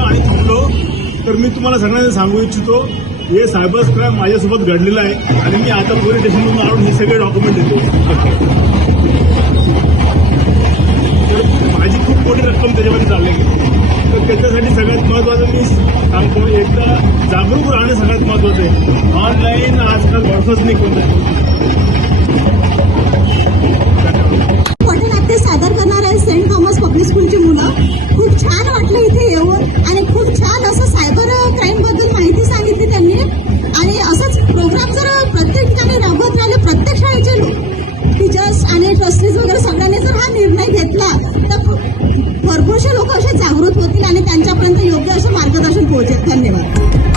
आणि थांबलो तर मी तुम्हाला सगळ्यांना सांगू इच्छितो, हे सायबर क्राईम माझ्यासोबत घडलेलं आहे आणि मी आता पोलीस स्टेशनमधून आणून हे सगळे डॉक्युमेंट देतो. तर माझी खूप मोठी रक्कम त्याच्यामध्ये चाललेली आहे. तर त्याच्यासाठी सगळ्यात महत्त्वाचं मी सांगतो, एकदा जागरूक राहणं सगळ्यात महत्त्वाचं आहे. ऑनलाईन आजकाल भरसच नाही कोणतं. पथनाट्य सादर करणार आहे सेंट थॉमस पब्लिक स्कूलची मुलं. खूप छान वाटलं इथे येऊन आणि खूप छान असं सायबर क्राईम बद्दल माहिती सांगितली त्यांनी. आणि असंच प्रोग्राम जर प्रत्येक ठिकाणी राबवत राहिले, प्रत्येक शाळेचे टीचर्स आणि ट्रस्टीज वगैरे सगळ्यांनी जर हा निर्णय घेतला तर भरपूरशे लोक असे जागृत होतील आणि त्यांच्यापर्यंत योग्य असं मार्गदर्शन पोहोचेल. धन्यवाद.